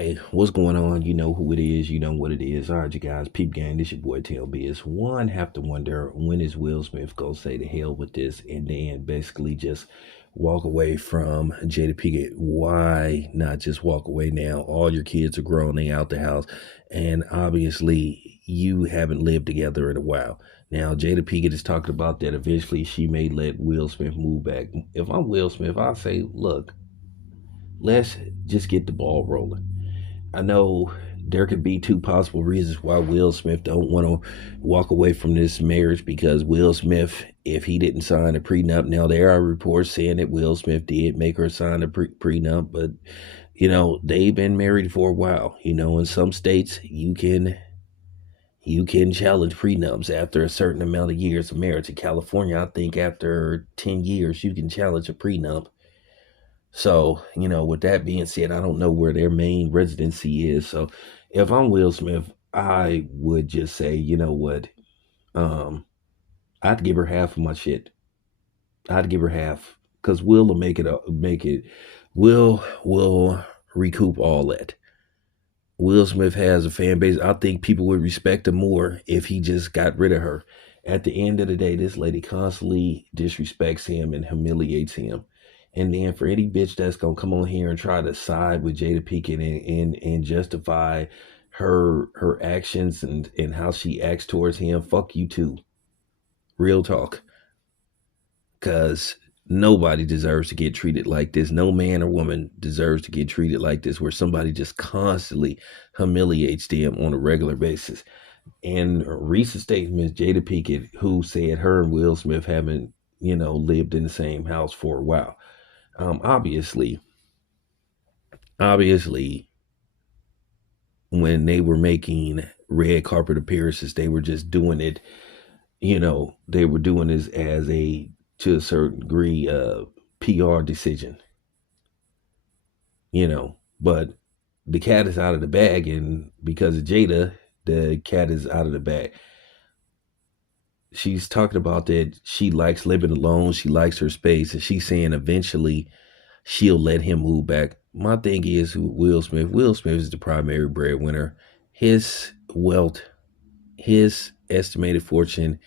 Hey, what's going on? You know who it is. You know what it is. All right, you guys. Peep gang. This your boy Tell Biz. One have to wonder, when is Will Smith gonna say the hell with this and then basically just walk away from Jada Pinkett? Why not just walk away now? All your kids are grown. They out the house, and obviously you haven't lived together in a while. Now Jada Pinkett is talking about that eventually she may let Will Smith move back. If I'm Will Smith, I say, look, let's just get the ball rolling. I know there could be two possible reasons why Will Smith don't want to walk away from this marriage, because Will Smith, if he didn't sign a prenup, now there are reports saying that Will Smith did make her sign a prenup, but they've been married for a while. In some states you can challenge prenups after a certain amount of years of marriage. In California, I think after 10 years you can challenge a prenup. So, with that being said, I don't know where their main residency is. So, if I'm Will Smith, I would just say, you know what? Um, I'd give her half of my shit. I'd give her half because Will make it. Make it. Will recoup all that. Will Smith has a fan base. I think people would respect him more if he just got rid of her. At the end of the day, this lady constantly disrespects him and humiliates him. And then for any bitch that's gonna come on here and try to side with Jada Pinkett and justify her actions and how she acts towards him, fuck you too. Real talk. Cause nobody deserves to get treated like this. No man or woman deserves to get treated like this, where somebody just constantly humiliates them on a regular basis. And recent statements, Jada Pinkett, who said her and Will Smith haven't, lived in the same house for a while. Obviously, when they were making red carpet appearances, they were just doing it. They were doing this as to a certain degree, PR decision. But the cat is out of the bag, and because of Jada, the cat is out of the bag. She's talking about that she likes living alone, she likes her space, and she's saying eventually she'll let him move back. My thing is, Will Smith is the primary breadwinner. His wealth, his estimated fortune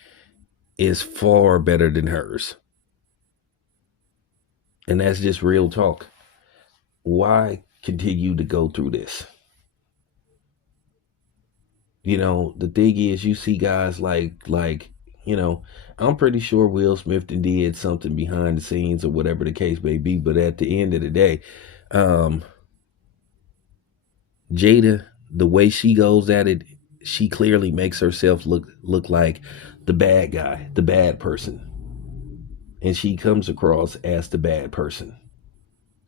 is far better than hers. And that's just real talk. Why continue to go through this? The thing is, you see guys I'm pretty sure Will Smith did something behind the scenes or whatever the case may be, but at the end of the day, um, Jada, the way she goes at it, she clearly makes herself look like the bad guy, the bad person, and she comes across as the bad person.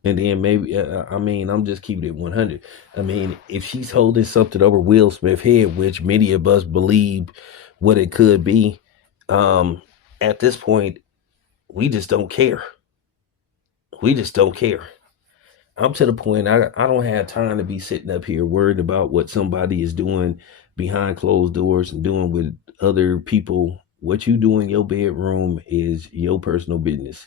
And then maybe, I'm just keeping it 100. I mean, if she's holding something over Will Smith's head, which many of us believe what it could be, at this point, we just don't care. We just don't care. I'm to the point, I don't have time to be sitting up here worried about what somebody is doing behind closed doors and doing with other people. What you do in your bedroom is your personal business.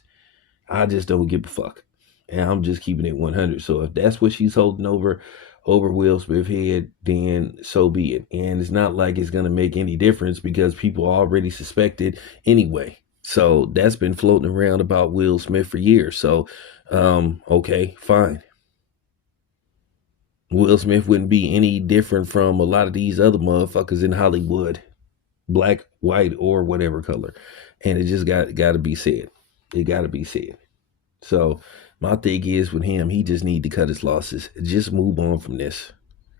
I just don't give a fuck. And I'm just keeping it 100. So if that's what she's holding over Will Smith's head, then so be it. And it's not like it's gonna make any difference because people already suspected anyway. So that's been floating around about Will Smith for years. So okay, fine. Will Smith wouldn't be any different from a lot of these other motherfuckers in Hollywood, black, white, or whatever color. And it just got to be said. It got to be said. So my thing is with him, he just need to cut his losses. Just move on from this.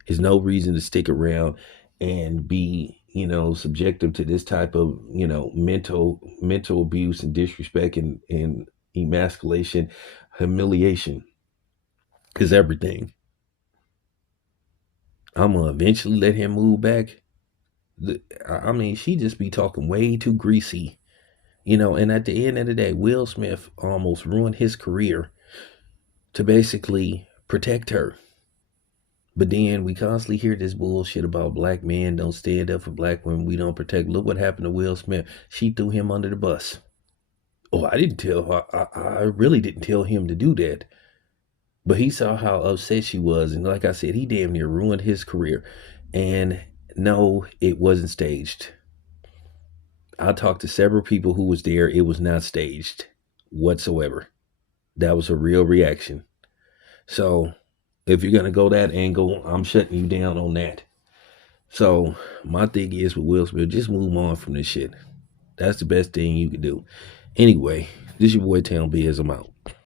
There's no reason to stick around and be, subjective to this type of, mental abuse and disrespect and emasculation, humiliation is everything. I'm gonna eventually let him move back. I mean, she just be talking way too greasy, And at the end of the day, Will Smith almost ruined his career to basically protect her. But then we constantly hear this bullshit about black men don't stand up for black women. We don't protect. Look what happened to Will Smith. She threw him under the bus. Oh, I didn't tell her. I really didn't tell him to do that. But he saw how upset she was, and like I said, he damn near ruined his career. And no, it wasn't staged. I talked to several people who was there. It was not staged whatsoever. That was a real reaction. So if you're gonna go that angle, I'm shutting you down on that. So my thing is with Will Smith, just move on from this shit. That's the best thing you can do. Anyway, this your boy Town Biz. I'm out.